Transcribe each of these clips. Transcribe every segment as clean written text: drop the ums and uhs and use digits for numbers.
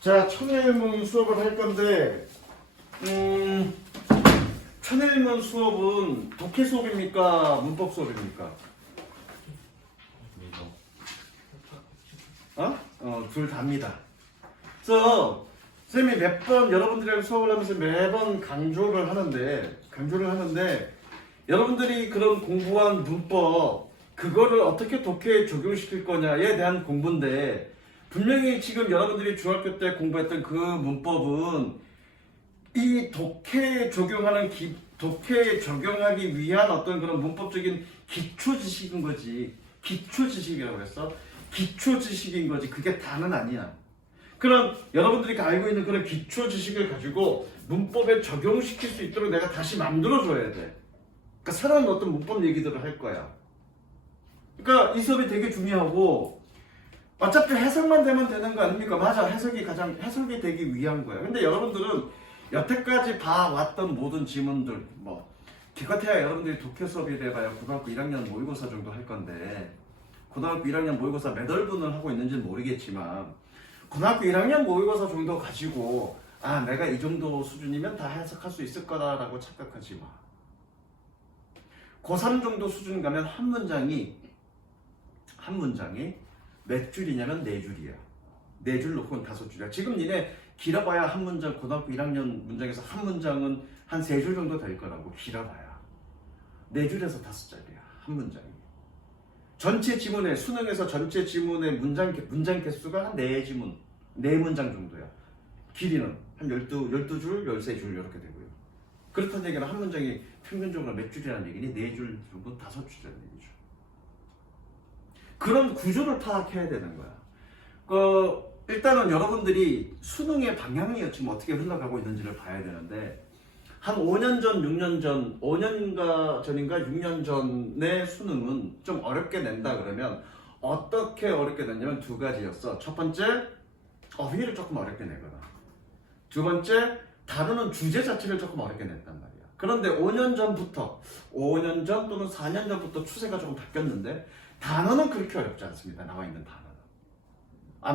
자, 천일문 수업을 할 건데, 천일문 수업은 독해 수업입니까? 문법 수업입니까? 둘 다입니다. 그래서 쌤이 몇 번 여러분들이랑 수업을 하면서 매번 강조를 하는데 여러분들이 그런 공부한 문법 그거를 어떻게 독해에 적용시킬 거냐에 대한 공부인데 분명히 지금 여러분들이 중학교 때 공부했던 그 문법은 이 독해에 적용하기 위한 어떤 그런 문법적인 기초 지식인 거지. 기초 지식이라고 그랬어. 기초 지식인 거지. 그게 다는 아니야. 그럼 여러분들이 알고 있는 그런 기초 지식을 가지고 문법에 적용시킬 수 있도록 내가 다시 만들어줘야 돼. 그러니까 새로운 어떤 문법 얘기들을 할 거야. 그러니까 이 수업이 되게 중요하고 어차피 해석만 되면 되는 거 아닙니까? 맞아. 해석이 되기 위한 거야. 근데 여러분들은 여태까지 봐왔던 모든 지문들 기껏해야 여러분들이 독해 수업이 돼봐야 고등학교 1학년 모의고사 정도 할 건데 고등학교 1학년 모의고사 몇 월분을 하고 있는지는 모르겠지만 고등학교 1학년 모의고사 정도 가지고 내가 이 정도 수준이면 다 해석할 수 있을 거다라고 착각하지 마. 고3 정도 수준 가면 한 문장이 몇 줄이냐면 4줄이야. 4줄 놓고는 5줄이야. 지금 니네 길어봐야 한 문장, 고등학교 1학년 문장에서 한 문장은 한 3줄 정도 될 거라고. 길어봐야 4줄에서 5자리야 한 문장이. 전체 지문에 수능에서 전체 지문의 문장 개수가 한 4문장 정도야. 길이는 한 12줄, 13줄 이렇게 되고요. 그렇다는 얘기는 한 문장이 평균적으로 몇 줄이라는 얘기니 4줄 정도 5줄이라는 얘기죠. 그런 구조를 파악해야 되는 거야. 일단은 여러분들이 수능의 방향이 지금 어떻게 흘러가고 있는지를 봐야 되는데 한 5년 전, 6년 전, 5년가 전인가 6년 전의 수능은 좀 어렵게 낸다 그러면 어떻게 어렵게 냈냐면 두 가지였어. 첫 번째, 어휘를 조금 어렵게 내거나 두 번째, 다루는 주제 자체를 조금 어렵게 냈단 말이야. 그런데 5년 전 또는 4년 전부터 추세가 조금 바뀌었는데 단어는 그렇게 어렵지 않습니다. 나와 있는 단어는.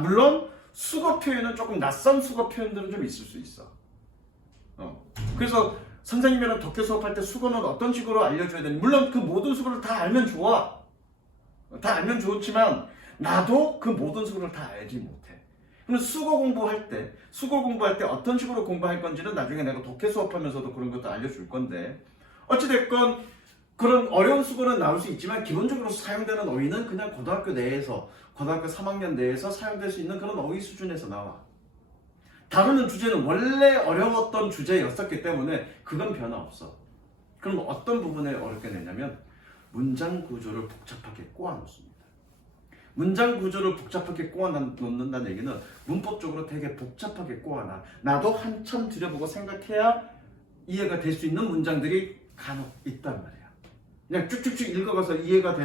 물론 수거 표현은 조금 낯선 수거 표현들은 좀 있을 수 있어. 그래서 선생님이랑 독해 수업할 때 수거는 어떤 식으로 알려줘야 되는지 물론 그 모든 수거를 다 알면 좋아. 다 알면 좋지만 나도 그 모든 수거를 다 알지 못해. 그럼 수거 공부할 때 어떤 식으로 공부할 건지는 나중에 내가 독해 수업하면서도 그런 것도 알려줄 건데 어찌됐건 그런 어려운 수거는 나올 수 있지만 기본적으로 사용되는 어휘는 그냥 고등학교 3학년 내에서 사용될 수 있는 그런 어휘 수준에서 나와. 다루는 주제는 원래 어려웠던 주제였었기 때문에 그건 변화 없어. 그럼 어떤 부분에 어렵게 내냐면 문장 구조를 복잡하게 꼬아놓습니다. 문장 구조를 복잡하게 꼬아놓는다는 얘기는 문법적으로 되게 복잡하게 꼬아놔. 나도 한참 들여보고 생각해야 이해가 될 수 있는 문장들이 간혹 있단 말이야. 그냥 쭉쭉쭉 읽어가서 이해가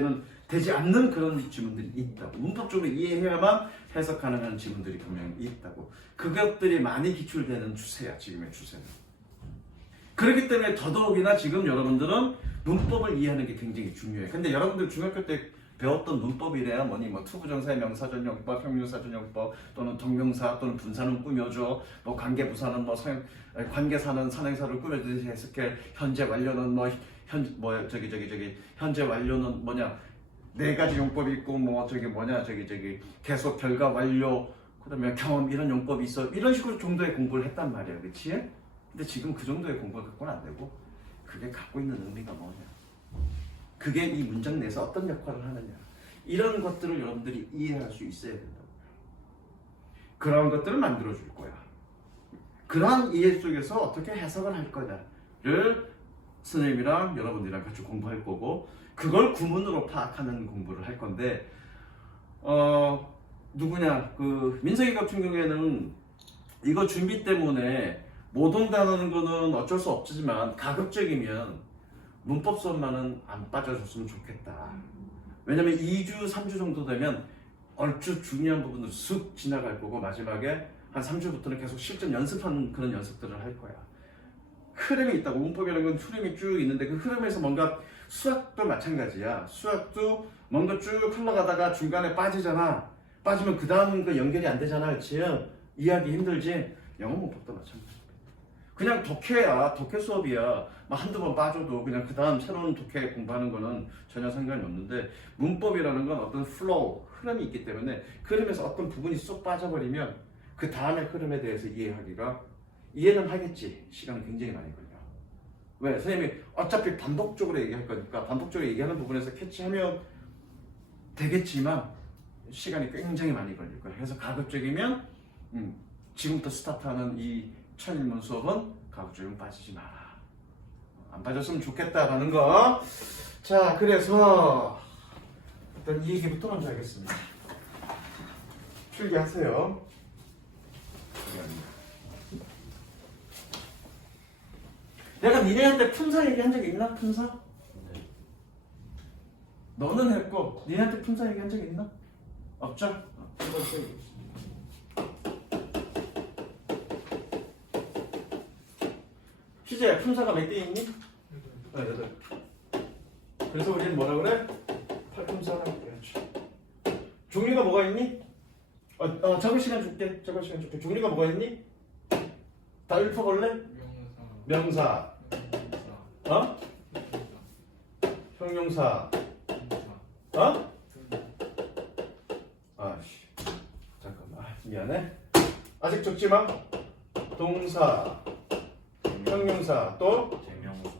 되지 않는 그런 지문들이 있다고. 문법적으로 이해해야만 해석 가능한 지문들이 분명히 있다고. 그것들이 많이 기출되는 추세야. 지금의 추세는. 그렇기 때문에 더더욱이나 지금 여러분들은 문법을 이해하는 게 굉장히 중요해. 근데 여러분들 중학교 때 배웠던 문법이래야 투부정사의 명사전용법, 형용사전용법 또는 동명사 또는 분사는 꾸며줘, 관계부사는 관계사는 선행사를 꾸며주듯이 해석해, 현재 완료는 현재 완료는 네 가지 용법이 있고 계속 결과 완료 그다음에 경험 이런 용법이 있어. 이런 식으로 정도의 공부를 했단 말이야. 그치? 근데 지금 그 정도의 공부가 갖고는 안 되고 그게 갖고 있는 의미가 뭐냐, 그게 이 문장 내에서 어떤 역할을 하느냐, 이런 것들을 여러분들이 이해할 수 있어야 된다고. 그런 것들을 만들어 줄 거야. 그러한 이해 속에서 어떻게 해석을 할 거냐를 선생님이랑 여러분들이랑 같이 공부할 거고 그걸 구문으로 파악하는 공부를 할 건데 민석이 같은 경우에는 이거 준비 때문에 못 온다는 거는 어쩔 수 없지만 가급적이면 문법 수업만은 안 빠져줬으면 좋겠다. 왜냐면 2주, 3주 정도 되면 얼추 중요한 부분으로 쑥 지나갈 거고 마지막에 한 3주부터는 계속 실전 연습하는 그런 연습들을 할 거야. 흐름이 있다고. 문법이라는 건 흐름이 쭉 있는데 그 흐름에서 뭔가 수학도 마찬가지야. 수학도 뭔가 쭉 흘러가다가 중간에 빠지잖아. 빠지면 그 다음은 그 연결이 안 되잖아. 그치? 이해하기 힘들지? 영어 문법도 마찬가지입니다. 그냥 독해야, 독해 수업이야. 막 한두 번 빠져도 그냥 그 다음 새로운 독해 공부하는 거는 전혀 상관이 없는데, 문법이라는 건 어떤 플로우, 흐름이 있기 때문에 그 흐름에서 어떤 부분이 쏙 빠져버리면 그 다음의 흐름에 대해서 이해는 하겠지. 시간이 굉장히 많이 걸려. 왜? 선생님이 어차피 반복적으로 얘기할 거니까 반복적으로 얘기하는 부분에서 캐치하면 되겠지만 시간이 굉장히 많이 걸릴 거야. 그래서 가급적이면 지금부터 스타트하는 이 천일문 수업은 가급적이면 빠지지 마라. 안 빠졌으면 좋겠다라는 거. 자, 그래서 일단 이 얘기부터 먼저 하겠습니다. 필기하세요. 내가 니네한테 품사 얘기한 적 있나? 품사? 네. 너는 했고 니네한테 품사 얘기한 적 있나? 없죠? 희재야, 품사가 몇 개 있니? 8. 그래서 우리는 뭐라 그래? 8품사라고 그래야지. 종류가 뭐가 있니? 적을 시간 줄게. 종류가 뭐가 있니? 다 읊어볼래? 명사. 형용사. 아씨, 잠깐만. 미안해. 아직 적지 마. 동사, 형용사, 또 대명사.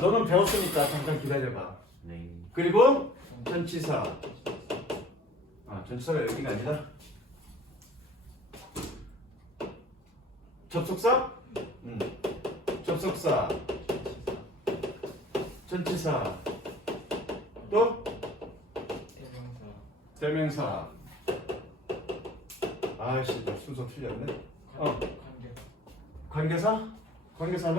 너는 배웠으니까 잠깐 기다려봐. 네. 그리고 전치사. 전치사가 여기가 아니라 접속사? 접속사, 전치사, 또 대명사. 아이씨, 나 순서 틀렸네. 관계사? 관계사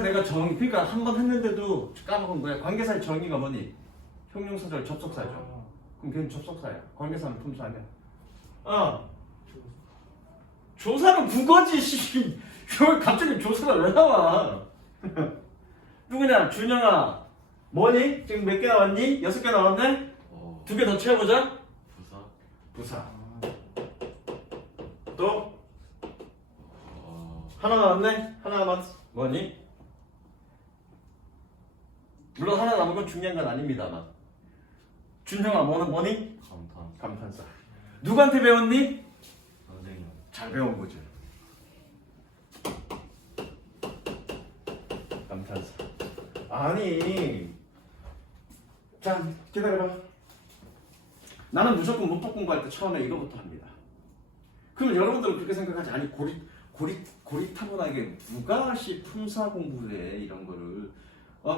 내가 그러니까 한 번 했는데도 까먹은 거야. 관계사의 정의가 뭐니? 형용사절 접속사죠. 그럼 걔는 접속사야. 관계사는 품사 아니야. 조사는 국어지. 씨. 갑자기 조사가 왜 나와? 누구냐? 준영아. 뭐니? 지금 몇 개 나왔니? 6개 나왔네? 2개 더 채워보자. 부사. 또? 하나 나왔네? 하나 남았어. 뭐니? 물론 하나 남은 건 중요한 건 아닙니다만. 준영아, 뭐니? 감탄사. 누구한테 배웠니? 선생님. 잘 배운 거지. 감탄사. 아니, 자, 기다려봐. 나는 무조건 문법 공부할 때 처음에 이거부터 합니다. 그럼 여러분들은 그렇게 생각하지? 아니, 고리타분하게 누가 품사 공부를 해, 이런 거를.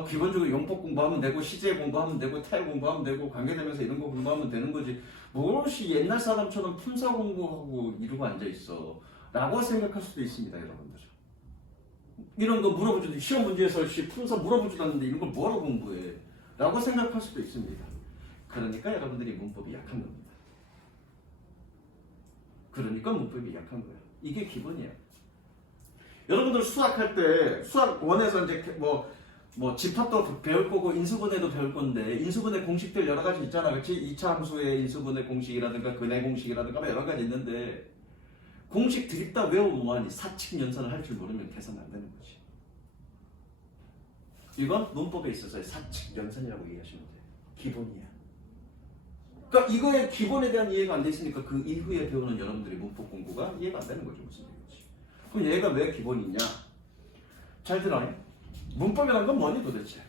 기본적으로 용법 공부하면 되고, 시제 공부하면 되고, 타일 공부하면 되고, 관계되면서 이런 거 공부하면 되는 거지. 무엇이 옛날 사람처럼 품사 공부하고 이러고 앉아있어 라고 생각할 수도 있습니다, 여러분들. 이런 거 물어보지도, 시험 문제에서 품사 물어보지도 않는데 이런 걸 뭐하러 공부해 라고 생각할 수도 있습니다. 그러니까 여러분들이 문법이 약한 겁니다. 그러니까 문법이 약한 거예요. 이게 기본이야. 여러분들 수학할 때, 수학 1에서 이제 뭐 집합도 배울 거고 인수분해도 배울 건데, 인수분해 공식들 여러 가지 있잖아, 그렇지? 2차 함수의 인수분해 공식이라든가 근해 공식이라든가 여러 가지 있는데, 공식 드립다 외우면 뭐하니? 사칙 연산을 할 줄 모르면 계산 안 되는 거지. 이건 문법에 있어서의 사칙 연산이라고 이해하시면 돼요. 기본이야. 그러니까 이거의 기본에 대한 이해가 안 돼 있으니까 그 이후에 배우는 여러분들의 문법 공부가 이해가 안 되는 거죠. 무슨 얘기지? 그럼 얘가 왜 기본이냐? 잘 들어. 문법이라는 건 뭐니 도대체?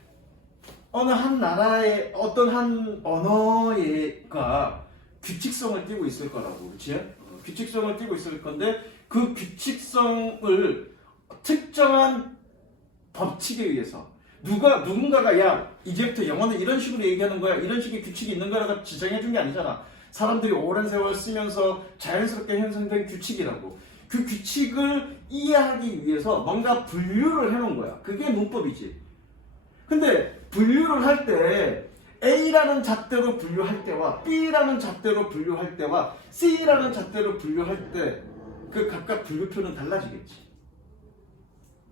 어느 한 나라의 어떤 한 언어가 규칙성을 띠고 있을 거라고, 그렇지? 규칙성을 띠고 있을 건데 그 규칙성을 특정한 법칙에 의해서 누군가가 야, 이제부터 영어는 이런 식으로 얘기하는 거야, 이런 식의 규칙이 있는 거라고 지정해 준 게 아니잖아. 사람들이 오랜 세월 쓰면서 자연스럽게 형성된 규칙이라고. 그 규칙을 이해하기 위해서 뭔가 분류를 해놓은 거야. 그게 문법이지. 근데 분류를 할 때 A라는 잣대로 분류할 때와 B라는 잣대로 분류할 때와 C라는 잣대로 분류할 때 그 각각 분류표는 달라지겠지.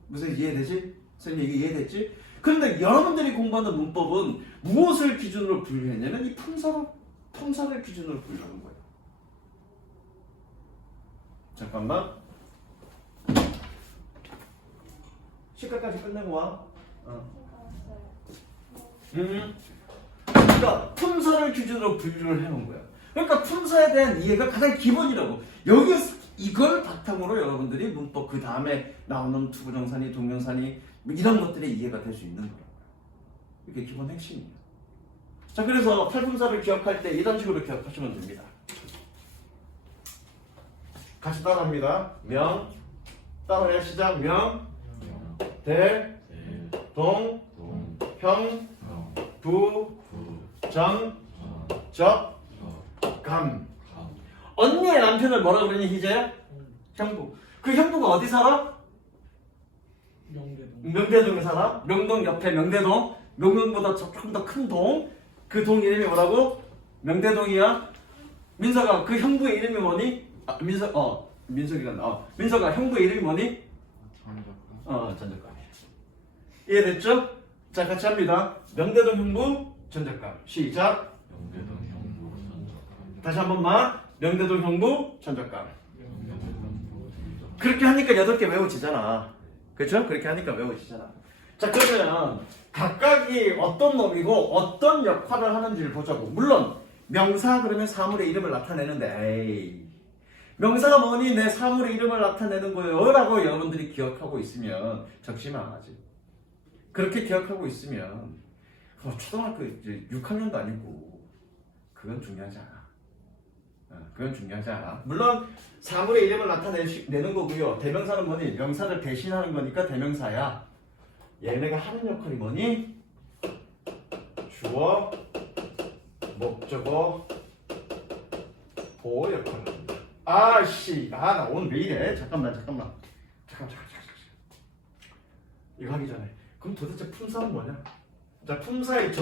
무슨 이해되지? 선생님 이게 이해됐지? 그런데 여러분들이 공부하는 문법은 무엇을 기준으로 분류했냐면 이 품사를 기준으로 분류하는 거예요. 잠깐만. 시가까지 끝내고 와. 그러니까 품사를 기준으로 분류를 해놓은 거야. 그러니까 품사에 대한 이해가 가장 기본이라고. 여기 이걸 바탕으로 여러분들이 문법 그 다음에 나오는 투부정사니 동명사니 뭐 이런 것들이 이해가 될 수 있는 거라고요. 이게 기본 핵심이에요. 자, 그래서 탈품사를 기억할 때 이런 식으로 기억하시면 됩니다. 같이 따라합니다. 명, 따라해 시작. 명, 대, 동, 형, 부, 정, 적, 감. 언니의 남편을 뭐라 그러니 희재야? 형부. 그 형부가 어디 살아? 명대동에 살아. 명동 옆에 명대동. 명동보다 조금 더 큰 동. 그 동 이름이 뭐라고? 명대동이야. 민서가 그 형부의 이름이 뭐니? 민서가 형부의 이름이 뭐니? 전적감. 이해됐죠? 자, 같이 합니다. 명대동 형부 전적감. 시작. 명대동 형부 전적감. 다시 한 번만. 명대동 형부 전적감. 그렇게 하니까 8개 외워지잖아. 그렇죠? 그렇게 하니까 외워지잖아. 자, 그러면 각각이 어떤 놈이고 어떤 역할을 하는지를 보자고. 물론 명사 그러면 사물의 이름을 나타내는데, 에이, 명사가 뭐니? 내 사물의 이름을 나타내는 거예요 라고 여러분들이 기억하고 있으면 적시면 안 하지. 그렇게 기억하고 있으면 초등학교 이제 6학년도 아니고 그건 중요하지 않아. 그건 중요하지 않아. 물론 사물의 이름을 나타내는 거고요. 대명사는 뭐니? 명사를 대신하는 거니까 대명사야. 얘네가 하는 역할이 뭐니? 주어, 목적어, 보호 역할을 합니다. 아씨, 나 오늘 왜 이래? 잠깐만. 이거 하기 전에. 그럼 도대체 품사는 뭐냐? 자, 품사의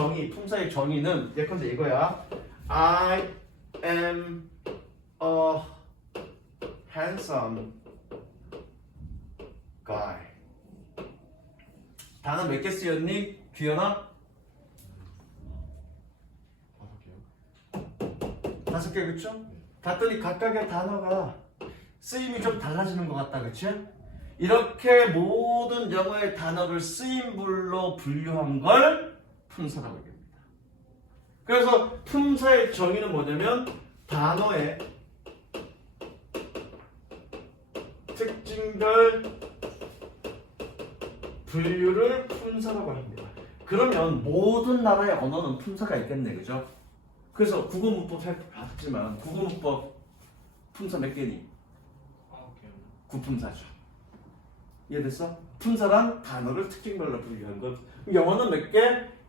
정의는 예컨대 이거야. I am a handsome guy. 단어 몇 개 쓰였니? 규현아? 5개, 그쵸? 봤더니 각각의 단어가 쓰임이 좀 달라지는 것 같다, 그치? 이렇게 모든 영어의 단어를 쓰임물로 분류한 걸 품사라고 얘기합니다. 그래서 품사의 정의는 뭐냐면 단어의 특징별 분류를 품사라고 합니다. 그러면 모든 나라의 언어는 품사가 있겠네, 그죠? 그래서 국어문법 봤지만 국어문법 품사 몇 개니? 9품사죠. 이해됐어? 품사란 단어를 특징별로 분류한 것. 영어는 몇 개?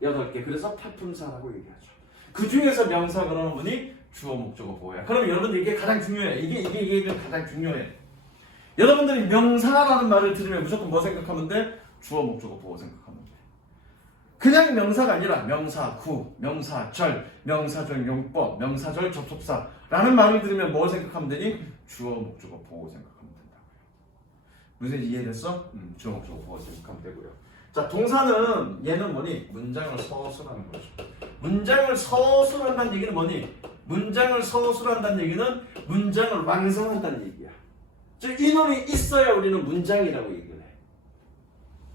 8개. 그래서 8품사라고 얘기하죠. 그 중에서 명사 그러는 분이 주어, 목적어, 보호야. 그럼 여러분들 이게 가장 중요해. 이게 가장 중요해. 여러분들이 명사라는 말을 들으면 무조건 뭐 생각하면 돼? 주어, 목적어, 보호 생각하면 돼. 그냥 명사가 아니라 명사구, 명사절, 명사절 용법, 명사절 접속사라는 말을 들으면 뭐 생각하면 되니? 주어, 목적어, 보호 생각하면 된다고요. 무슨 이해됐어? 주어, 목적어, 보호 생각하면 되고요. 자, 동사는 얘는 뭐니? 문장을 서술하는 거죠. 문장을 서술한다는 얘기는 뭐니? 문장을 서술한다는 얘기는 문장을 완성한다는 얘기야. 즉 이놈이 있어야 우리는 문장이라고 얘기를 해.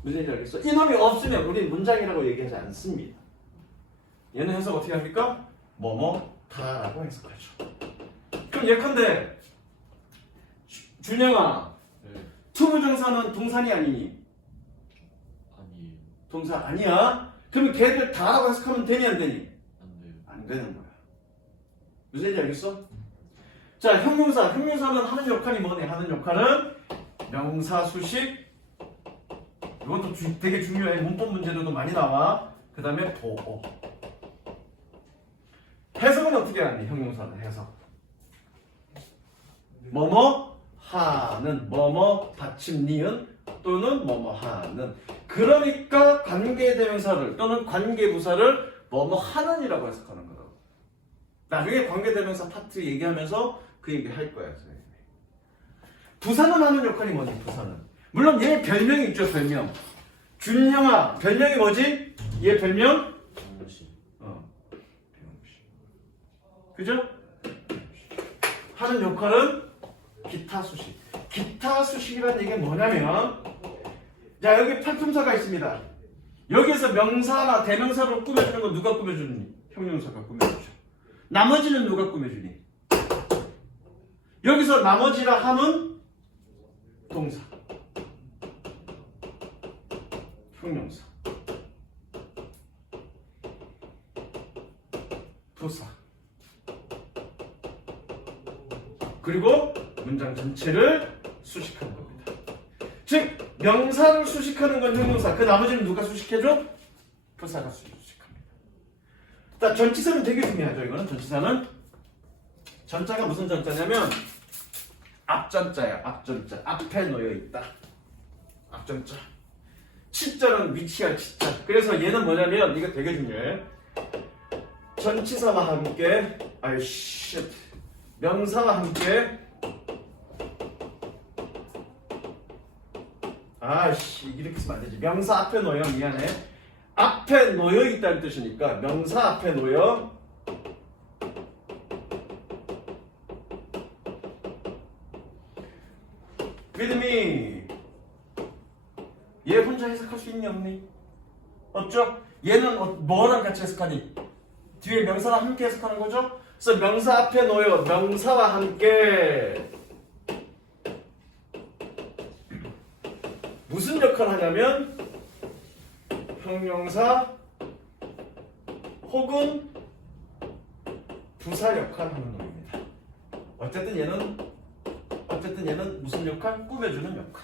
무슨 얘기인지 알겠어? 이놈이 없으면 우리는 문장이라고 얘기하지 않습니다. 얘는 해석 어떻게 합니까? 뭐뭐다라고 해석하죠. 그럼 예컨대 준영아, 네. 투부정사는 동산이 아니니? 아니, 동사 아니야? 그러면 걔들 다라고 해석하면 되니 안 되니? 안 돼요. 안 되는 거야. 무슨 얘기인지 알겠어? 자, 형용사는 하는 역할이 뭐니? 하는 역할은 명사, 수식. 이것도 되게 중요해. 문법 문제로도 많이 나와. 그 다음에 보호. 해석은 어떻게 하니? 형용사는 해석. 뭐뭐 하는, 뭐뭐 받침 니은 또는 뭐뭐 하는. 그러니까 관계대명사를 또는 관계부사를 뭐뭐 하는이라고 해석하는 거라고. 나중에 관계대명사 파트 얘기하면서 그 얘기 할 거야, 선생님이. 부사는 하는 역할이 뭐니? 부사는. 물론 얘 별명이 있죠, 별명. 준형아, 별명이 뭐지? 얘 별명? 병시. 병시. 그죠? 하는 역할은 기타 수식. 기타 수식이라는 얘기가 뭐냐면, 자, 여기 팔품사가 있습니다. 여기에서 명사나 대명사로 꾸며주는 건 누가 꾸며주니? 형용사가 꾸며주죠. 나머지는 누가 꾸며주니? 여기서 나머지라 함은 동사, 형용사, 부사, 그리고 문장 전체를 수식하는 겁니다. 즉 명사를 수식하는 건 형용사, 그 나머지는 누가 수식해줘? 부사가 수식합니다. 자, 전치사는 되게 중요하죠. 이거는 전치사는 전자가 무슨 전자냐면 앞전자야. 앞전자, 앞에 놓여 있다. 앞전자. 치자는 위치할 치자. 그래서 얘는 뭐냐면 이거 되게 중요해. 전치사와 함께 명사와 함께 이렇게 쓰면 안 되지. 명사 앞에 놓여. 미안해. 앞에 놓여 있다는 뜻이니까 명사 앞에 놓여 with me. 얘 혼자 해석할 수 있니 없니? 없죠? 얘는 뭐랑 같이 해석하니? 뒤에 명사랑 함께 해석하는 거죠? 그래서 명사 앞에 놓여 명사와 함께 무슨 역할을 하냐면 형용사 혹은 부사 역할을 하는 겁니다. 어쨌든 얘는 무슨 역할? 꾸며주는 역할.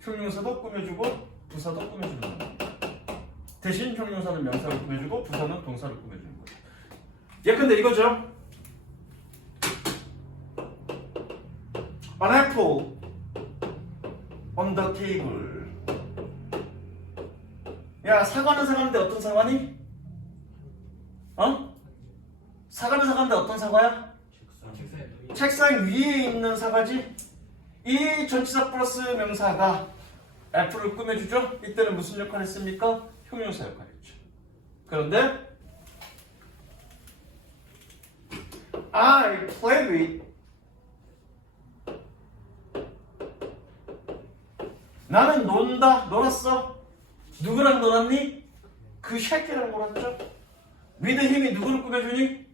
형용사도 꾸며주고 부사도 꾸며주는 겁니다. 대신 형용사는 명사를 꾸며주고 부사는 동사를 꾸며주는 거죠. 예컨대 이거죠. An apple on the table. 야, 사과는 사과인데 어떤 사과니? 사과는 사과인데 어떤 사과야? 책상 위에 있는 사과지? 이 전치사 플러스 명사가 애플을 꾸며주죠? 이때는 무슨 역할을 했습니까? 형용사 역할이었죠. 그런데 I played with, 나는 놀았어. 누구랑 놀았니? 그 새끼랑 놀았죠. with 힘이 누구를 꾸며주니?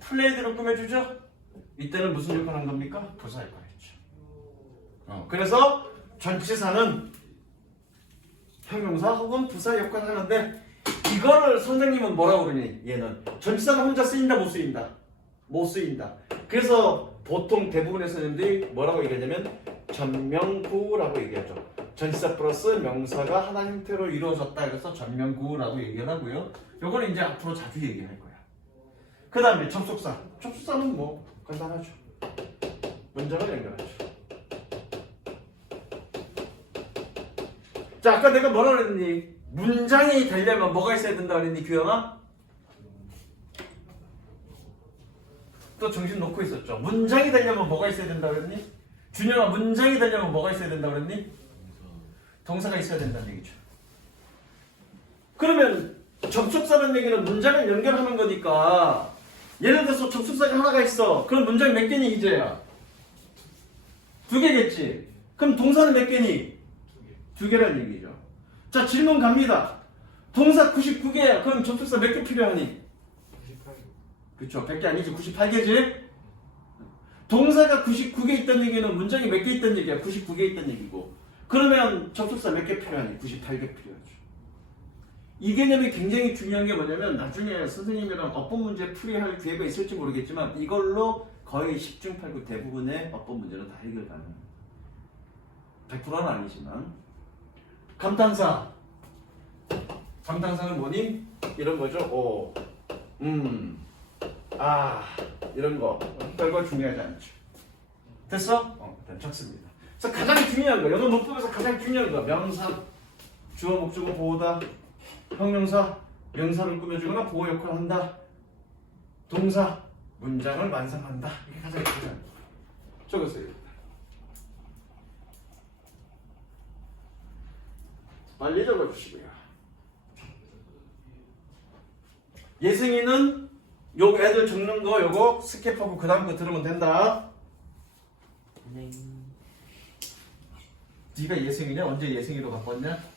played를 꾸며주죠. 이때는 무슨 역할을 한 겁니까? 부사 역할이었죠. 그래서 전치사는 형용사 혹은 부사 역할을 하는데, 이거를 선생님은 뭐라고 그러니? 얘는 전치사는 혼자 쓰인다 못 쓰인다? 못 쓰인다. 그래서 보통 대부분의 선생님들이 뭐라고 얘기하냐면 전명구라고 얘기하죠. 전치사 플러스 명사가 하나 형태로 이루어졌다. 그래서 전명구라고 얘기를 하고요. 요거는 이제 앞으로 자주 얘기할 거야. 그 다음에 접속사. 접속사는 뭐 간단하죠. 문장을 연결하죠. 자, 아까 내가 뭐라 그랬니? 문장이 되려면 뭐가 있어야 된다 그랬니, 규영아? 또 정신 놓고 있었죠. 문장이 되려면 뭐가 있어야 된다 그랬니? 준영아, 문장이 되려면 뭐가 있어야 된다 그랬니? 동사가 있어야 된다는 얘기죠. 그러면 접속사라는 얘기는 문장을 연결하는 거니까, 예를 들어서 접속사가 하나가 있어. 그럼 문장이 몇 개니 이제야? 2개겠지. 그럼 동사는 몇 개니? 2개라는 얘기죠. 자, 질문 갑니다. 동사 99개야. 그럼 접속사 몇 개 필요하니? 98. 그쵸. 100개 아니지. 98개지? 동사가 99개 있다는 얘기는 문장이 몇 개 있다는 얘기야? 99개 있다는 얘기고. 그러면 접속사 몇 개 필요하니? 98개 필요하죠. 이 개념이 굉장히 중요한 게 뭐냐면, 나중에 선생님이랑 어법 문제 풀이할 기회가 있을지 모르겠지만 이걸로 거의 10중 8구 대부분의 어법 문제는 다 해결 가능합니다. 100%는 아니지만. 감탄사. 감탄사는 뭐니? 이런 거죠. 이런 거. 별거 중요하지 않죠. 됐어? 일단 적습니다. 그래서 가장 중요한 거, 영어 문법에서 가장 중요한 거, 명사, 주어, 목적어, 보호다, 형용사, 명사를 꾸며주거나 보호 역할을 한다, 동사, 문장을 완성한다. 이게 가장 중요한 거. 적었어요. 빨리 적어주시고요. 예승이는 요 애들 적는 거 요거 스킵하고 그 다음 거 들으면 된다. 네. 네가 예승이냐? 언제 예승이로 바꿨냐?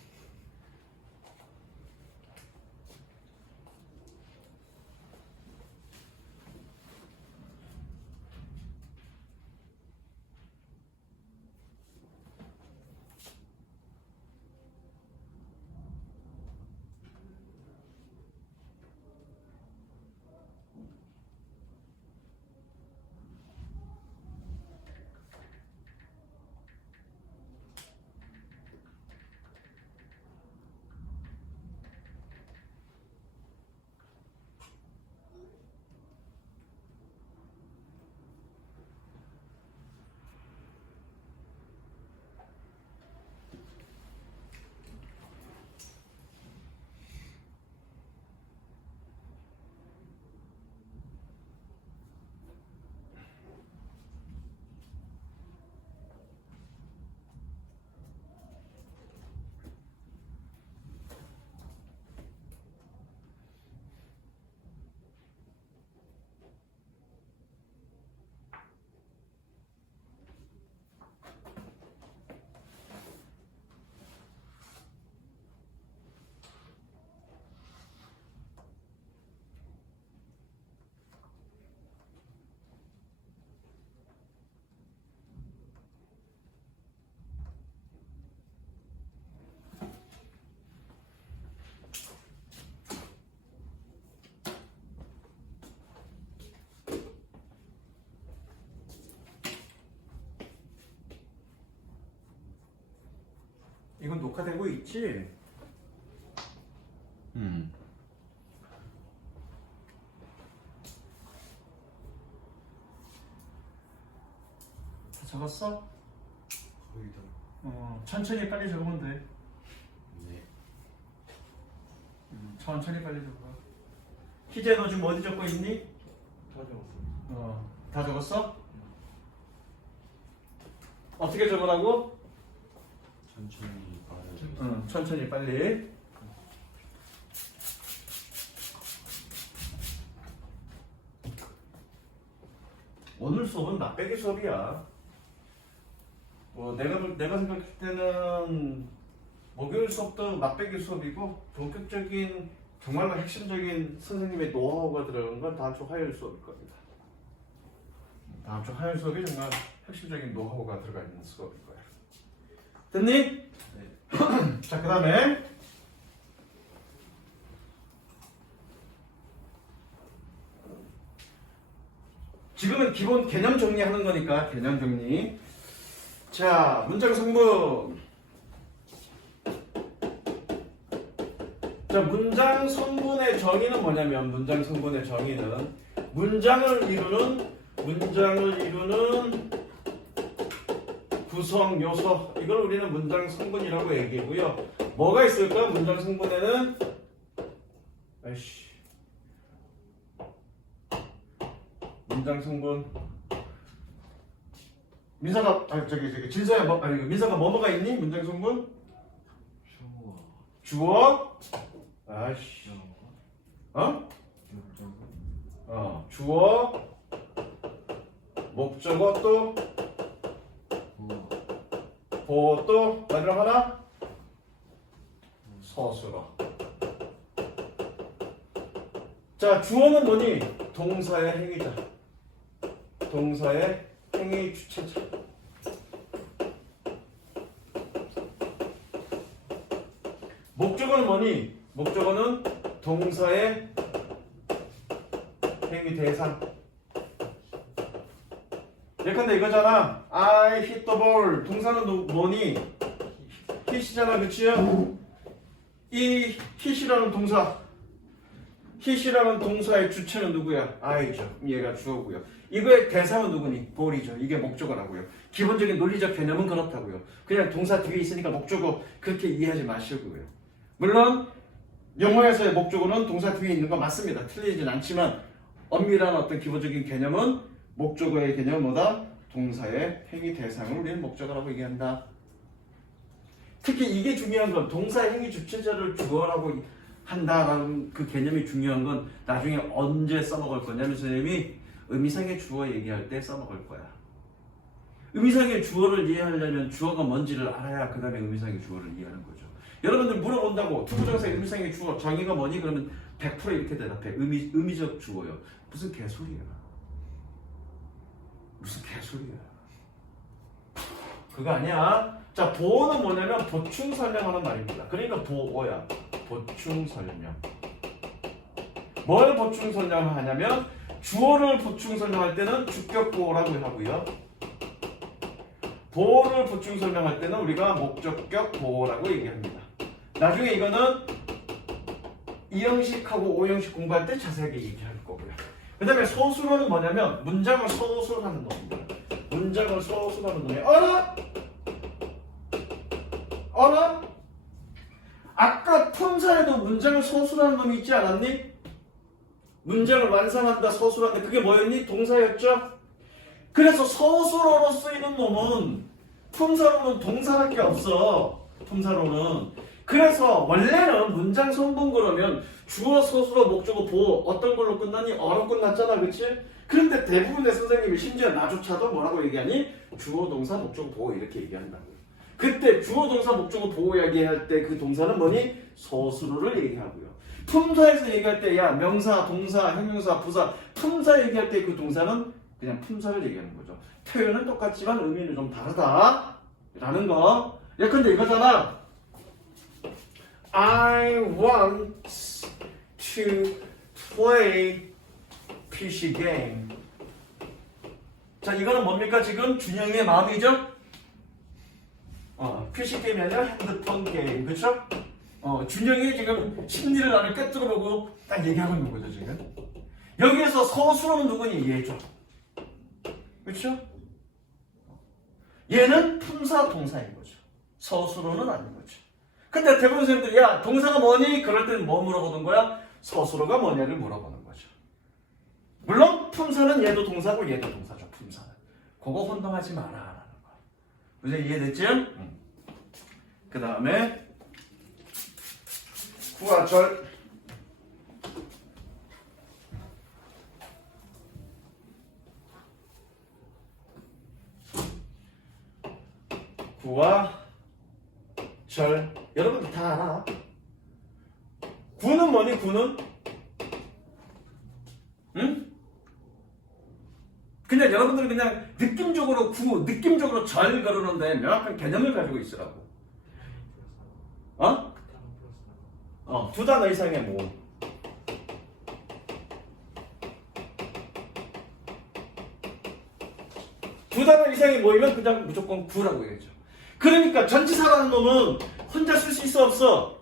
이건 녹화되고 있지? 다 적었어? 거의 다. 천천히 빨리 적으면 돼. 네. 천천히 빨리 적어. 희재 너 지금 어디 적고 있니? 다 적었어요. 다 적었어? 어떻게 적으라고? 천천히 빠르게. 천천히 빨리. 오늘 수업은 맛배기 수업이야. 내가 생각할 때는 목요일 수업도 맛배기 수업이고 본격적인 정말로 핵심적인 선생님의 노하우가 들어간 건 다음 주 화요일 수업일 겁니다. 다음 주 화요일 수업이 정말 핵심적인 노하우가 들어가 있는 수업일 거야. 됐니? 네. 자, 그 다음에 지금은 기본 개념 정리하는 거니까 개념 정리. 자, 문장 성분. 자, 문장 성분의 정의는 뭐냐면 문장 성분의 정의는 문장을 이루는 구성 요소, 이걸 우리는 문장 성분이라고 얘기하고요. 뭐가 있을까? 문장 성분에는 문장 성분 민서가 진서야 민서가 뭐가 있니? 문장 성분? 주어 주어 목적어 또 보어 또 마지막 하나 서술어. 자, 주어는 뭐니? 동사의 행위자. 동사의 행위 주체자. 목적어는 뭐니? 목적어는 동사의 행위 대상. 예컨대 이거잖아. I hit the ball. 동사는 뭐니? hit이잖아, 그치요? 이 hit이라는 동사의 주체는 누구야? I죠. 얘가 주어고요. 이거의 대상은 누구니? ball이죠. 이게 목적어라고요. 기본적인 논리적 개념은 그렇다고요. 그냥 동사 뒤에 있으니까 목적어 그렇게 이해하지 마시고요. 물론 영어에서의 목적어는 동사 뒤에 있는 거 맞습니다. 틀리진 않지만 엄밀한 어떤 기본적인 개념은 목적어의 개념은 뭐다? 동사의 행위 대상을 우리는 목적어라고 얘기한다. 특히 이게 중요한 건 동사의 행위 주체자를 주어라고 한다라는 그 개념이 중요한 건 나중에 언제 써먹을 거냐면 선생님이 의미상의 주어 얘기할 때 써먹을 거야. 의미상의 주어를 이해하려면 주어가 뭔지를 알아야 그 다음에 의미상의 주어를 이해하는 거죠. 여러분들 물어본다고 투부정사의 의미상의 주어 정의가 뭐니? 그러면 100% 이렇게 대답해. 의미적 주어요. 무슨 개소리야. 무슨 개소리야. 그거 아니야. 자, 보어는 뭐냐면 보충 설명하는 말입니다. 그러니까 보어야. 보충 설명. 뭘 보충 설명하냐면 주어를 보충 설명할 때는 주격 보어라고 하고요. 보어를 보충 설명할 때는 우리가 목적격 보어라고 얘기합니다. 나중에 이거는 2형식하고 5형식 공부할 때 자세하게 얘기할 거고요. 그 다음에 소수로는 뭐냐면 문장을 소수하는 놈입니다. 문장을 소수하는 놈이 알아? 알아? 아까 품사에도 문장을 소수하는 놈이 있지 않았니? 문장을 완성한다 소수한다 그게 뭐였니? 동사였죠? 그래서 서술어로 쓰이는 놈은 품사로는 동사밖에 없어. 품사로는. 그래서 원래는 문장 성분 그러면 주어, 서술어, 목적어, 보어 어떤 걸로 끝났니? 어로 끝났잖아. 그치? 그런데 대부분의 선생님이 심지어 나조차도 뭐라고 얘기하니? 주어, 동사, 목적어, 보어 이렇게 얘기한다고요. 그때 주어, 동사, 목적어, 보어 얘기할 때 그 동사는 뭐니? 서술어를 얘기하고요. 품사에서 얘기할 때 야 명사, 동사, 형용사, 부사 품사 얘기할 때 그 동사는 그냥 품사를 얘기하는 거죠. 표현은 똑같지만 의미는 좀 다르다 라는 거. 예컨대 이거잖아. I want to play PC game. 자, 이거는 뭡니까? 지금 준영이의 마음이죠? PC 게임이 아니라 핸드폰 게임. 그쵸? 준영이 지금 심리를 나를 꿰뚫어보고 딱 얘기하고 있는 거죠, 지금. 여기에서 서술어는 누구니? 얘죠. 그렇죠? 얘는 품사 동사인 거죠. 서술어는 아닌 거죠. 근데 대부분 선생님들이 야 동사가 뭐니? 그럴 때는 뭐 물어보는 거야? 서술어가 뭐냐를 물어보는 거죠. 물론 품사는 얘도 동사고 얘도 동사죠. 품사는. 그거 혼동하지 마라 라는 거. 이제 이해됐지? 그 다음에 구하절. 구와 절 여러분들 다 알아. 구는 뭐니? 구는? 응? 그냥 여러분들은 그냥 느낌적으로 구, 느낌적으로 절 그러는데 명확한 개념을 가지고 있으라고. 두 단어 이상의 모음. 두 단어 이상이 모이면 그냥 무조건 구라고 얘기하죠. 그러니까 전치사라는 놈은 혼자 쓸 수 있어 없어?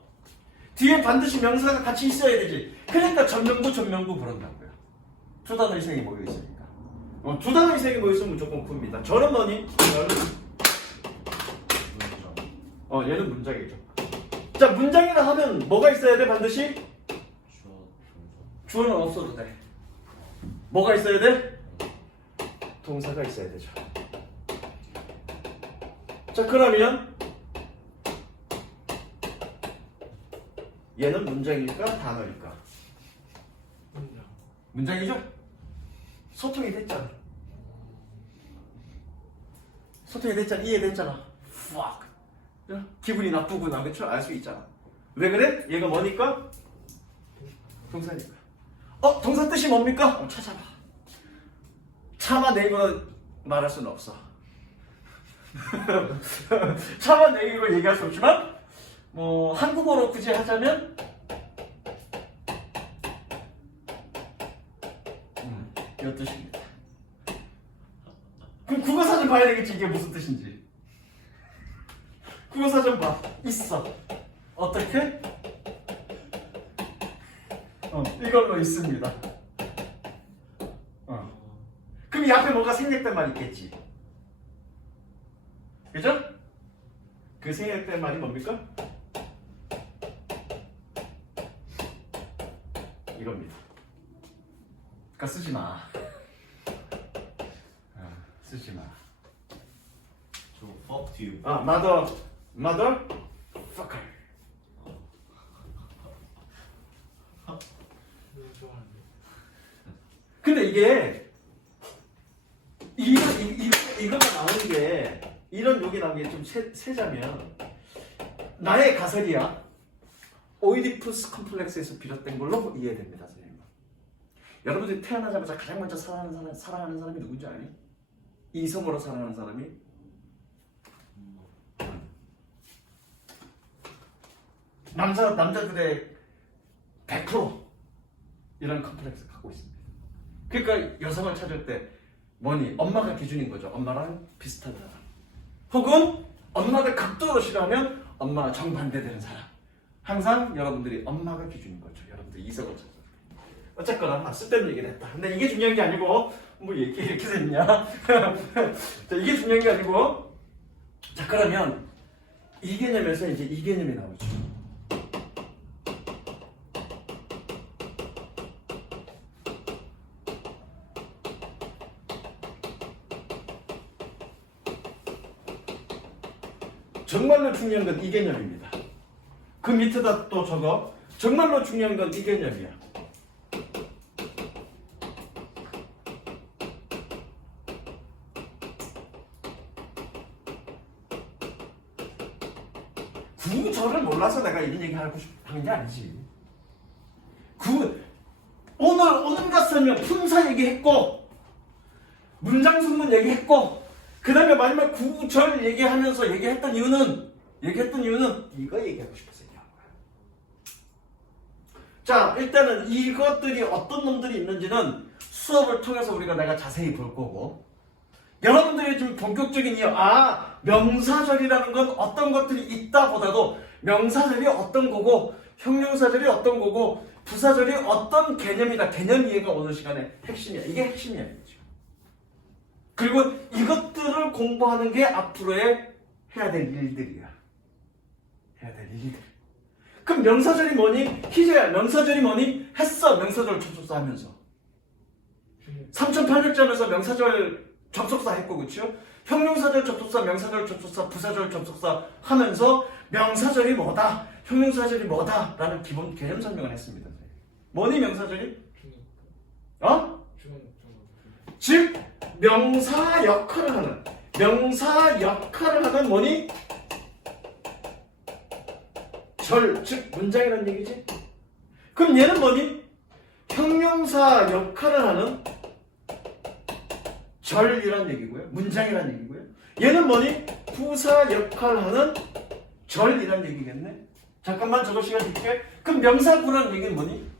뒤에 반드시 명사가 같이 있어야 되지. 그러니까 전명구 부른다고요. 두 단어 이상이 모여 있으니까. 두 단어 이상이 모여 있으면 무조건 구입니다. 절은 뭐니? 절은 얘는 문장이죠. 자, 문장이라 하면 뭐가 있어야 돼? 반드시? 주어는 없어도 돼. 뭐가 있어야 돼? 동사가 있어야 되죠. 자, 그러면 얘는 문장일까? 단어일까? 문장이죠? 소통이 됐잖아. 이해됐잖아. fuck. 기분이 나쁘구나. 그쵸? 알 수 있잖아. 왜 그래? 얘가 뭐니까? 동사니까. 동사 뜻이 뭡니까? 찾아봐. 차마 내 입으로 말할 수는 없어. 차마 내 입으로 얘기할 수 없지만 한국어로 굳이 하자면 이 뜻입니다. 그럼 국어사전 봐야 되겠지. 이게 무슨 뜻인지. 국어사전 봐. 있어. 어떻게? 이걸로 있습니다. 그럼 이 앞에 뭐가 생략된 말 있겠지. 그죠? 그 생략된 말이 뭡니까? 이겁니다. 그러니까 쓰지 마. 쓰지 마. 저 fuck you. mother, fucker. 근데 이게 이거가 나오는 게 이런 욕이 나오는 게 좀 세자면 나의 가설이야. 오이디푸스 컴플렉스에서 비롯된 걸로 이해됩니다, 선생님. 여러분들이 태어나자마자 가장 먼저 사랑하는 사람이 누군지 아니? 이성으로 사랑하는 사람이? 남자들의 100% 이런 컴플렉스 갖고 있습니다. 그러니까 여성을 찾을 때 뭐니? 엄마가 기준인 거죠. 엄마랑 비슷한 사람. 혹은 엄마가 극도로 싫어하면 엄마와 정반대되는 사람. 항상 여러분들이 엄마가 기준인 거죠. 여러분들 이성을 찾을 때. 어쨌거나 쓸데없는 얘기를 했다. 근데 이게 중요한 게 아니고 뭐 이렇게 됐냐? 자, 이게 중요한 게 아니고 자 그러면 이 개념에서 이제 이 개념이 나오죠. 정말로 중요한 건 이 개념입니다. 그 밑에다 또 적어. 정말로 중요한 건 이 개념이야. 구절을 몰라서 내가 이런 얘기 하고 싶은 게 아니지. 오늘 온갖 설명 품사 얘기했고 문장 순문 얘기했고 그 다음에 마지막 구절 얘기했던 이유는 이거 얘기하고 싶어서 얘기한 거야. 자, 일단은 이것들이 어떤 놈들이 있는지는 수업을 통해서 내가 자세히 볼 거고 여러분들이 좀 본격적인 이유, 명사절이라는 건 어떤 것들이 있다 보다도 명사절이 어떤 거고 형용사절이 어떤 거고 부사절이 어떤 개념이다. 개념 이해가 오늘 시간에 핵심이야. 이게 핵심이야. 그리고 이것들을 공부하는 게 앞으로의 해야 될 일들이야. 해야 될 일들. 그럼 명사절이 뭐니? 희재야, 명사절이 뭐니? 했어. 명사절 접속사 하면서. 3,800자 하면서 명사절 접속사 했고, 그쵸? 형용사절 접속사, 명사절 접속사, 부사절 접속사 하면서 명사절이 뭐다? 형용사절이 뭐다? 라는 기본 개념 설명을 했습니다. 뭐니 명사절이? 즉 명사 역할을 하는 뭐니? 절, 즉 문장이라는 얘기지. 그럼 얘는 뭐니? 형용사 역할을 하는 절이란 얘기고요. 문장이란 얘기고요. 얘는 뭐니? 부사 역할을 하는 절이란 얘기겠네. 잠깐만 저거 시간 줄게. 그럼 명사구라는 얘기는 뭐니?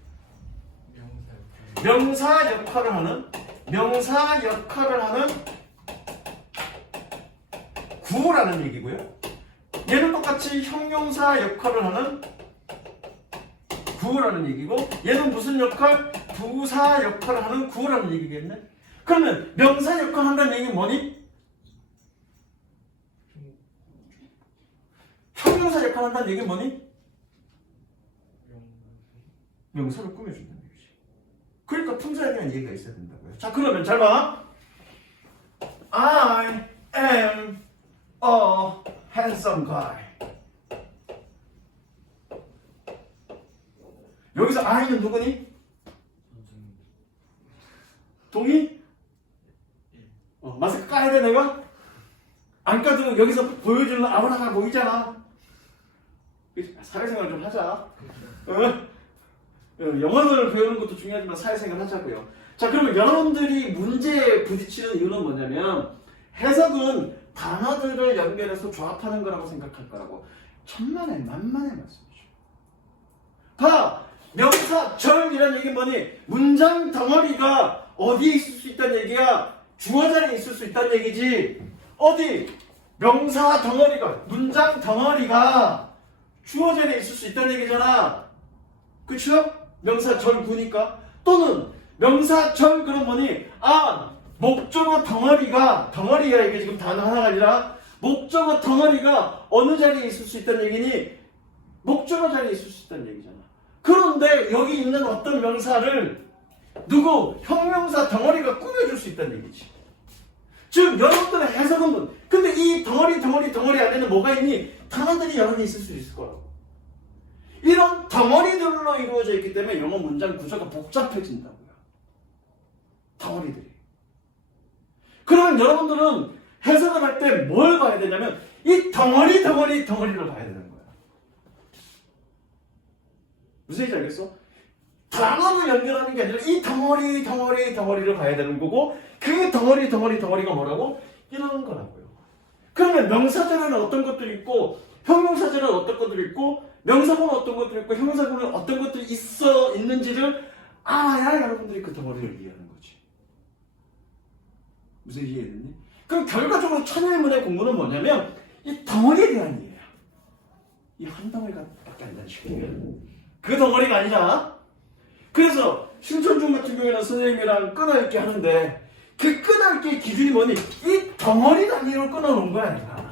명사 역할을 하는 구라는 얘기고요. 얘는 똑같이 형용사 역할을 하는 구라는 얘기고 얘는 무슨 역할? 부사 역할을 하는 구라는 얘기겠네. 그러면 명사 역할을 한다는 얘기는 뭐니? 형용사 역할을 한다는 얘기는 뭐니? 명사를 꾸며준다는 얘기지. 그러니까 품사에 대한 얘기가 있어야 된다고요. 자, 그러면 잘 봐. I am a handsome guy. 여기서 I는 누구니? 동의? 마스크 까야 돼 내가? 안 까도 여기서 보여주는 아무나 보이잖아. 사회생활 좀 하자. 영어를 배우는 것도 중요하지만 사회생활 하자고요. 자, 그러면 여러분들이 문제에 부딪히는 이유는 뭐냐면 해석은 단어들을 연결해서 조합하는 거라고 생각할 거라고. 천만에 만만의 말씀이죠. 봐! 명사, 절이라는 얘기는 뭐니? 문장 덩어리가 어디에 있을 수 있다는 얘기야? 주어 자리에 있을 수 있다는 얘기지. 어디? 명사 덩어리가, 문장 덩어리가 주어 자리에 있을 수 있다는 얘기잖아. 그쵸? 명사 절구니까. 또는 명사 절 그럼 뭐니? 목적어 덩어리가 이게 지금 단어 하나가 아니라 목적어 덩어리가 어느 자리에 있을 수 있다는 얘기니? 목적어 자리에 있을 수 있다는 얘기잖아. 그런데 여기 있는 어떤 명사를 형용사 덩어리가 꾸며줄 수 있다는 얘기지. 즉 여러분들의 해석은 근데 이 덩어리 안에는 뭐가 있니? 단어들이 여러 개 있을 수 있을 거라고. 이런 덩어리들로 이루어져 있기 때문에 영어 문장 구조가 복잡해진다고요. 덩어리들이. 그러면 여러분들은 해석을 할 때 뭘 봐야 되냐면 이 덩어리를 봐야 되는 거야. 무슨 얘기인지 알겠어? 단어를 연결하는 게 아니라 이 덩어리를 봐야 되는 거고 그 덩어리가 뭐라고? 이런 거라고요. 그러면 명사절에는 어떤 것들이 있고 형용사절에는 어떤 것들이 있고 명사구는 어떤 것들이 있고 형용사구는 어떤 것들이 있는지를 알아야 여러분들이 그 덩어리를 이해하는 거지. 무슨 이해했니? 그럼 결과적으로 천일문의 공부는 뭐냐면 이 덩어리에 대한 이해야. 이 한 덩어리밖에 안 되는 식이야. 그 덩어리가 아니라 그래서 신천중 같은 경우에는 선생님이랑 끊어읽기 하는데 그 끊어읽기의 기준이 뭐니? 이 덩어리 단위로 끊어놓은 거야 내가.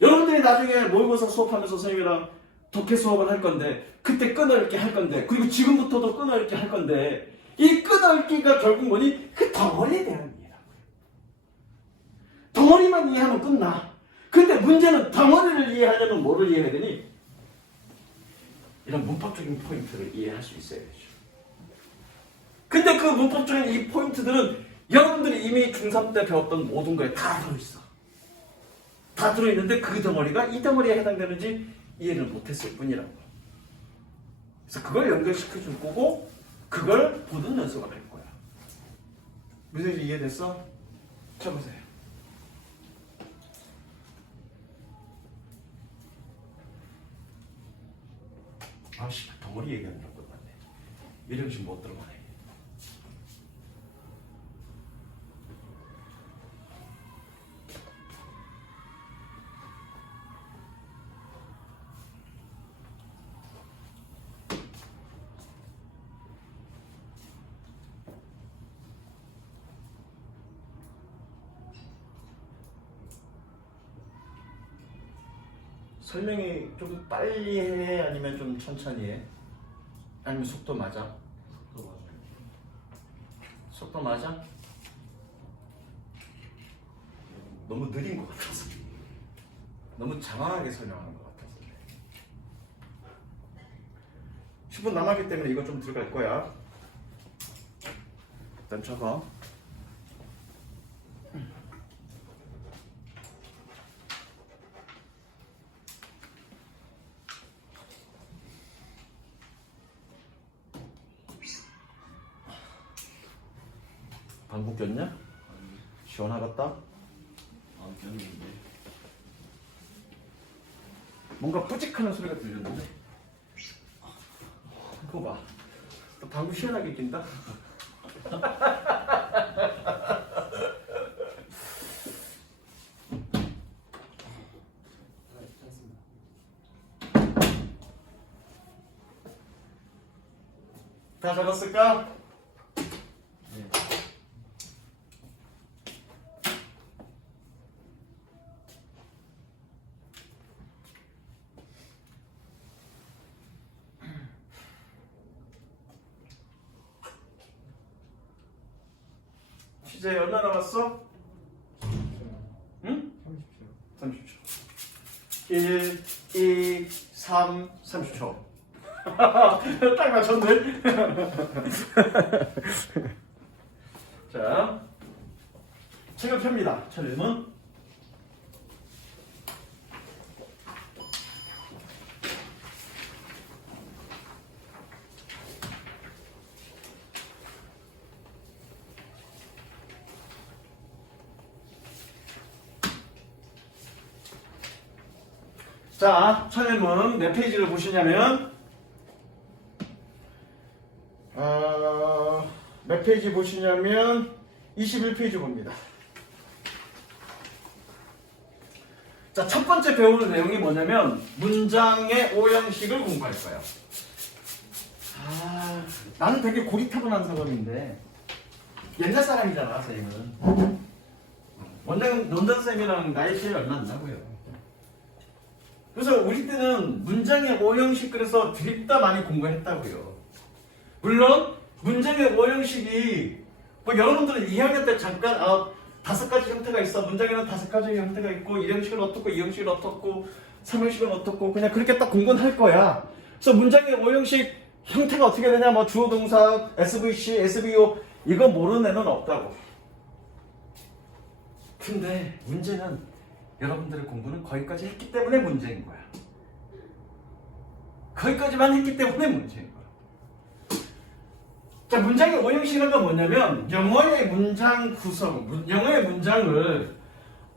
여러분들이 나중에 모의고사 수업하면서 선생님이랑 독해 수업을 할 건데 그때 끊어읽기 할 건데 그리고 지금부터도 끊어읽기 할 건데 이 끊어읽기가 결국 뭐니? 그 덩어리에 대한 이해라고요. 덩어리만 이해하면 끝나. 근데 문제는 덩어리를 이해하려면 뭐를 이해해야 되니? 이런 문법적인 포인트를 이해할 수 있어야 되죠. 근데 그 문법적인 이 포인트들은 여러분들이 이미 중3 때 배웠던 모든 거에 다 들어있어. 다 들어있는데 그 덩어리가 이 덩어리에 해당되는지 이해를 못했을 뿐이라고. 그래서 그걸 연결시켜줄 거고 그걸 보는 연습을 할 거야. 무슨 얘기 이해됐어? 쳐보세요. 아씨, 덩어리 얘기하는 거 맞네. 미령식 못 들어가네. 설명이 좀 빨리 해? 아니면 좀 천천히 해? 아니면 속도 맞아? 속도 맞아? 너무 느린 것 같아서 너무 장황하게 설명하는 것 같아서 10분 남았기 때문에 이거 좀 들어갈 거야. 일단 적어. 방구 꼈냐? 시원하겠다? 안 꼈는데. 뭔가 뿌직하는 소리가 들렸는데? 그거 봐. 너 방구 시원하게 낀다? 다 적었을까? 네. 이제 얼마 남았어? 응? 30초. 1, 2, 3, 30초. 딱 맞췄네. 자, 책을 펴니다. 천일문. 자, 천일문 몇 페이지를 보시냐면 몇 페이지 보시냐면 21페이지 봅니다. 자, 첫 번째 배우는 내용이 뭐냐면 문장의 오형식을 공부할 거예요. 나는 되게 고리타분한 사람인데 옛날 사람이잖아, 선생님은. 원장쌤이랑 나이 차이 얼마 안 나고요. 그래서 우리 때는 문장의 오형식 그래서 드립다 많이 공부했다고요. 물론 문장의 오형식이 뭐 여러분들은 2학년 때 잠깐 5가지 형태가 있어. 문장에는 5가지 형태가 있고 1형식은 어떻고 2형식은 어떻고 3형식은 어떻고 그냥 그렇게 딱 공부는 할 거야. 그래서 문장의 오형식 형태가 어떻게 되냐 뭐 주어 동사, SVC, SVO 이거 모르는 애는 없다고. 근데 문제는 여러분들의 공부는 거기까지 했기 때문에 문제인 거야. 거기까지만 했기 때문에 문제인 거야. 자, 문장의 오형식이라는 건 뭐냐면 영어의 문장 구성, 영어의 문장을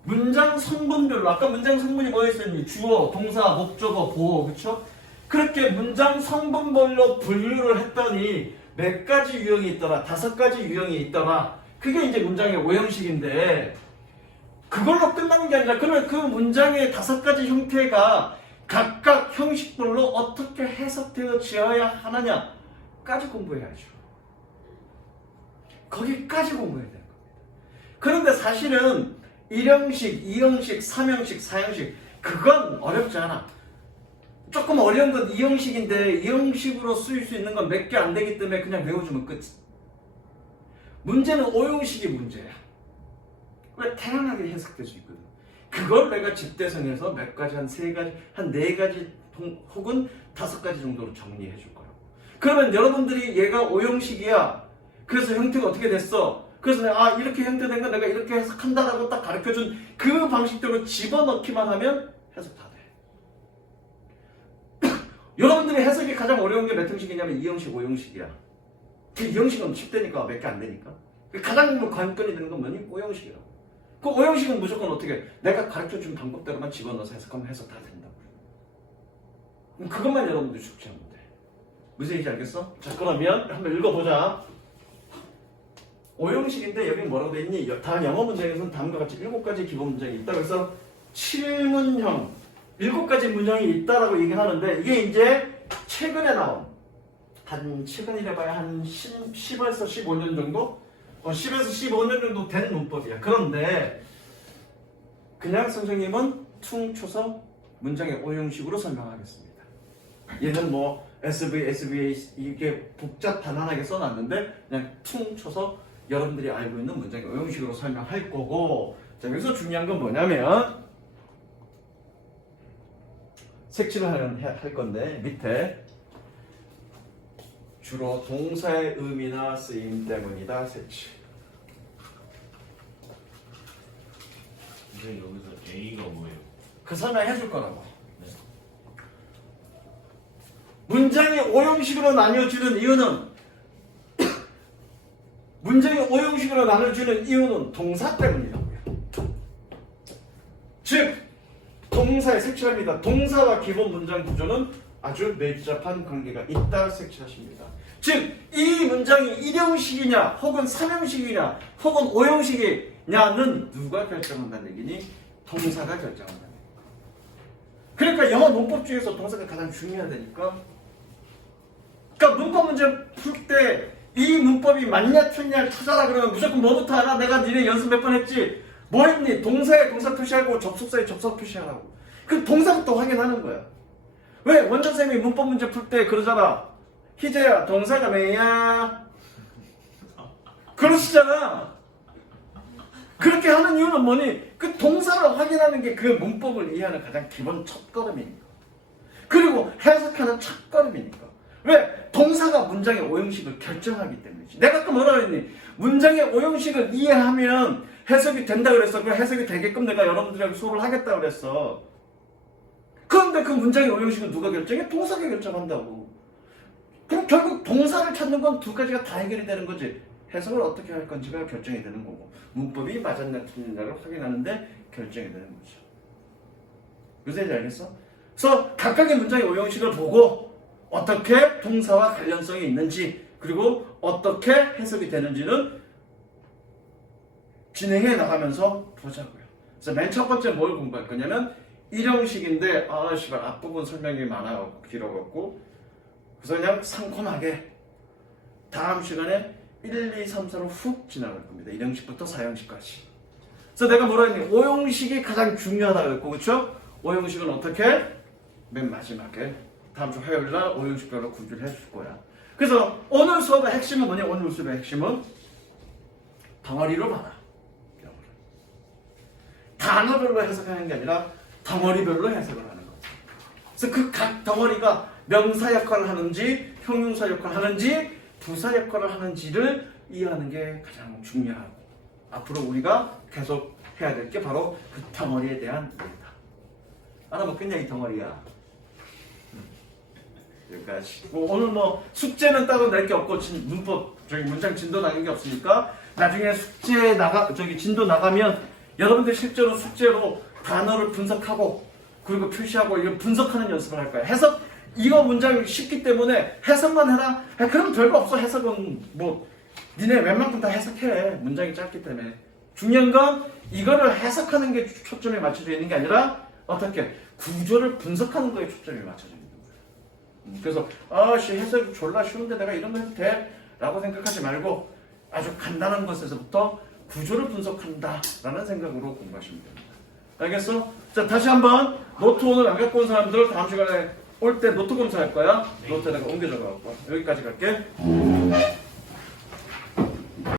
문장 성분별로, 아까 문장 성분이 뭐였었니? 주어, 동사, 목적어, 보어, 그쵸? 그렇게 문장 성분별로 분류를 했더니 몇 가지 유형이 있더라, 5가지 유형이 있더라. 그게 이제 문장의 오형식인데, 그걸로 끝나는 게 아니라 그러면 그 문장의 5가지 형태가 각각 형식별로 어떻게 해석되어져야 하느냐까지 공부해야죠. 거기까지 공부해야 되는 겁니다. 그런데 사실은 1형식, 2형식, 3형식, 4형식 그건 어렵지 않아. 조금 어려운 건 2형식인데 2형식으로 쓰일 수 있는 건 몇 개 안 되기 때문에 그냥 외워주면 끝. 문제는 5형식이 문제야. 왜? 다양하게 해석될 수 있거든. 그걸 내가 집대성에서 몇 가지, 한 3가지, 한 4가지 혹은 5가지 정도로 정리해 줄 거야. 그러면 여러분들이 얘가 5형식이야. 그래서 형태가 어떻게 됐어? 그래서 내가 이렇게 형태된 거 내가 이렇게 해석한다라고 딱 가르쳐준 그 방식대로 집어넣기만 하면 해석 다 돼. 여러분들이 해석이 가장 어려운 게 몇 형식이냐면 2형식, 5형식이야. 그 2형식은 쉽다니까 몇 개 안 되니까. 가장 관건이 되는 건 뭐니? 5형식이라고. 그 5형식은 무조건 어떻게 내가 가르쳐준 방법대로만 집어넣어서 해석하면 해석 다 된다고. 그럼 그것만 여러분들이 숙지하면 돼. 무슨 얘기인지 알겠어? 자, 그러면 한번 읽어보자. 5형식인데 여기 뭐라고 돼 있니? 다음 영어 문장에서는 다음과 같이 7가지 기본 문장이 있다. 그래서 7문형, 7가지 문형이 있다라고 얘기하는데 이게 이제 최근에 나온 한 최근이라 봐야 한 10에서 15년 정도? 10에서 15년 정도 된 문법이야. 그런데 그냥 선생님은 퉁쳐서 문장의 5형식으로 설명하겠습니다. 얘는 뭐 SV, SVA 이게 복잡 단단하게 써놨는데 그냥 퉁쳐서 여러분들이 알고 있는 문장의 5형식으로 설명할 거고, 자, 여기서 중요한 건 뭐냐면 색칠을 할 건데 밑에 주로 동사의 의미나 쓰임 때문이다. 색칠. 근데 여기서 A가 뭐예요? 그 설명해 줄 거라고. 네. 문장이 5형식으로 나뉘어지는 이유는 문장이 5형식으로 나눠지는 이유는 동사 때문이라고요. 즉 동사의 색칠합니다. 동사와 기본 문장 구조는 아주 밀접한 관계가 있다 색칠하십니다. 즉 이 문장이 1형식이냐 혹은 3형식이냐 혹은 5형식이냐는 누가 결정한다는 얘기니? 동사가 결정한다는 얘기. 그러니까 영어 문법 중에서 동사가 가장 중요하다니까. 그러니까 문법 문제 풀 때 이 문법이 맞냐 틀냐 찾아라 그러면 무조건 뭐부터 알아? 내가 니네 연습 몇 번 했지? 뭐 했니? 동사에 동사 표시하고 접속사에 접속사 표시하라고. 그 동사부터 확인하는 거야. 왜? 원장쌤이 문법 문제 풀 때 그러잖아. 희재야 동사가 뭐야? 그러시잖아. 그렇게 하는 이유는 뭐니? 그 동사를 확인하는 게 그 문법을 이해하는 가장 기본 첫걸음이니까. 그리고 해석하는 첫걸음이니까. 왜? 동사가 문장의 5형식을 결정하기 때문이지. 내가 아까 뭐라 그랬니? 문장의 5형식을 이해하면 해석이 된다 그랬어. 그 해석이 되게끔 내가 여러분들이랑 수업을 하겠다 그랬어. 그런데 그 문장의 5형식은 누가 결정해? 동사가 결정한다고. 그럼 결국 동사를 찾는 건 2가지가 다 해결이 되는 거지. 해석을 어떻게 할 건지가 결정이 되는 거고, 문법이 맞았냐 틀렸냐를 확인하는데 결정이 되는 거죠. 무슨 얘기인지 알겠어? 그래서 각각의 문장의 5형식을 보고 어떻게 동사와 관련성이 있는지, 그리고 어떻게 해석이 되는지는 진행해 나가면서 보자고요. 그래서 맨 첫 번째 뭘 공부할 거냐면 1형식인데 씨발 앞부분 설명이 많아요. 길어갖고 그래서 그냥 상콤하게 다음 시간에 1, 2, 3, 4로 훅 지나갈 겁니다. 1형식부터 4형식까지. 그래서 내가 뭐라 했니? 5형식이 가장 중요하다 그랬고, 그쵸? 5형식은 어떻게? 맨 마지막에 다음 주 화요일날 5형식별로 구조를 해줄 거야. 그래서 오늘 수업의 핵심은 뭐냐? 오늘 수업의 핵심은 덩어리로 봐라. 단어별로 해석하는 게 아니라 덩어리별로 해석을 하는 거죠. 그래서 그 각 덩어리가 명사 역할을 하는지, 형용사 역할을 하는지, 부사 역할을 하는지를 이해하는 게 가장 중요하고 앞으로 우리가 계속 해야 될 게 바로 그 덩어리에 대한 이해다. 알아먹겠냐 이 덩어리야. 여기까지. 뭐 오늘 뭐 숙제는 따로 낼 게 없고 문법 저기 문장 진도 나간 게 없으니까 나중에 숙제 진도 나가면 여러분들 실제로 숙제로 단어를 분석하고 그리고 표시하고 이거 분석하는 연습을 할 거야. 해석 이거 문장 쉽기 때문에 해석만 해라. 그럼 별거 없어. 해석은 뭐 니네 웬만큼 다 해석해. 문장이 짧기 때문에. 중요한 건 이거를 해석하는 게 초점이 맞춰져 있는 게 아니라 어떻게 구조를 분석하는 거에 초점이 맞춰져 있는 거야. 그래서 아씨 해석이 졸라 쉬운데 내가 이런 거 해도 돼? 라고 생각하지 말고 아주 간단한 것에서부터 구조를 분석한다 라는 생각으로 공부하시면 됩니다. 알겠어? 자 다시 한번 노트 오늘 안 갖고 온 사람들 다음 시간에 올 때 노트 검사할 거야. 네. 노트에다가 옮겨줘 갖고 여기까지 갈게.